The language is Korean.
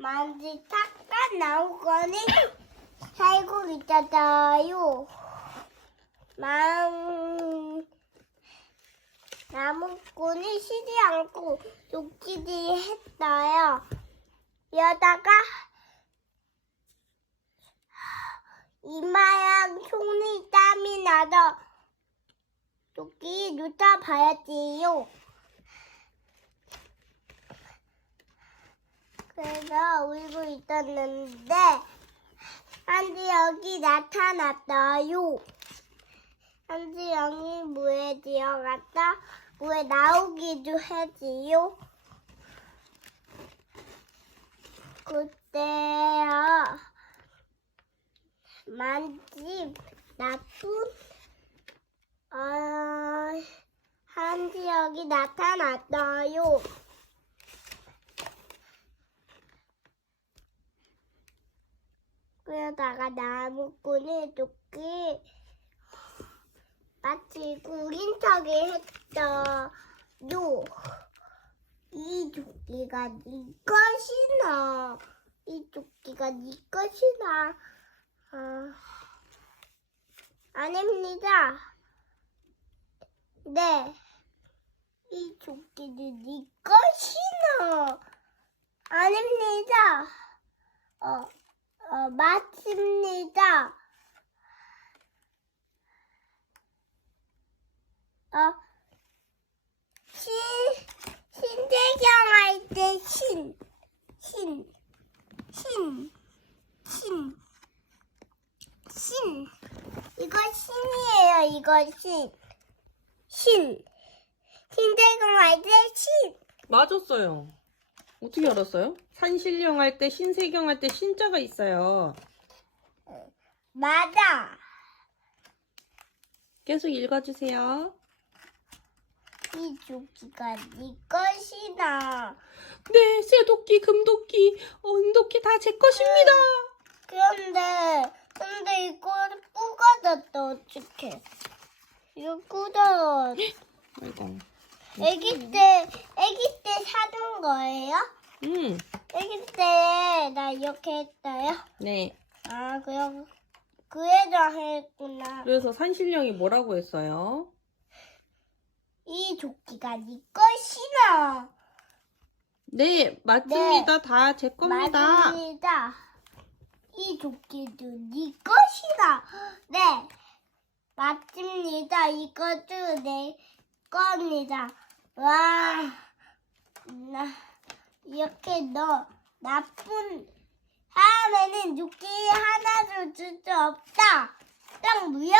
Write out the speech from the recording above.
먼지 탁탁 나오거니 살고 있잖아요. 만 나무꾼이 쉬지 않고 욕지들이 했어요. 이러다가 이마랑 손이 땀이 나서 토끼 누타 봐야지요. 그래서 울고 있었는데 한지영이 나타났어요. 한지영이 물에 들어갔다 물에 나오기도 했지요. 그때야 만집 나쁜 어, 한지영이 나타났어요. 그러다가 나무꾼이 토끼 마치 구린 척이 했어요. 이 토끼가 네 것이나. 이 토끼가 네 것이나. 아, 아닙니다. 네, 이 토끼는 네 것이나 아닙니다. 어. 어, 맞습니다. 어, 신, 신재경 할 때 신, 신, 신, 신, 신. 이거 신이에요, 이거 신. 신. 신재경 할 때 신. 맞았어요. 어떻게 알았어요? 산신령 할 때, 신세경 할 때 신자가 있어요. 맞아. 계속 읽어주세요. 이 조끼가 네 것이다. 네, 쇠도끼, 금도끼, 은도끼 다 제 것입니다. 그런데 근데 이거 꾸가졌다 어떡해 이거 꾸져 아이고. 애기 때 애기 때 사둔 거예요? 음, 애기 때 나 이렇게 했어요? 네. 아 그럼 그래서 했구나 그래서 산신령이 뭐라고 했어요? 이 조끼가 네 것이다 네, 맞습니다. 다 제 겁니다. 맞습니다 이 조끼도 네 것이다 네 맞습니다 이것도 내 겁니다 와, 나, 이렇게 너 나쁜 사람에는 육기 하나도 줄 수 없다. 땅 무역해요!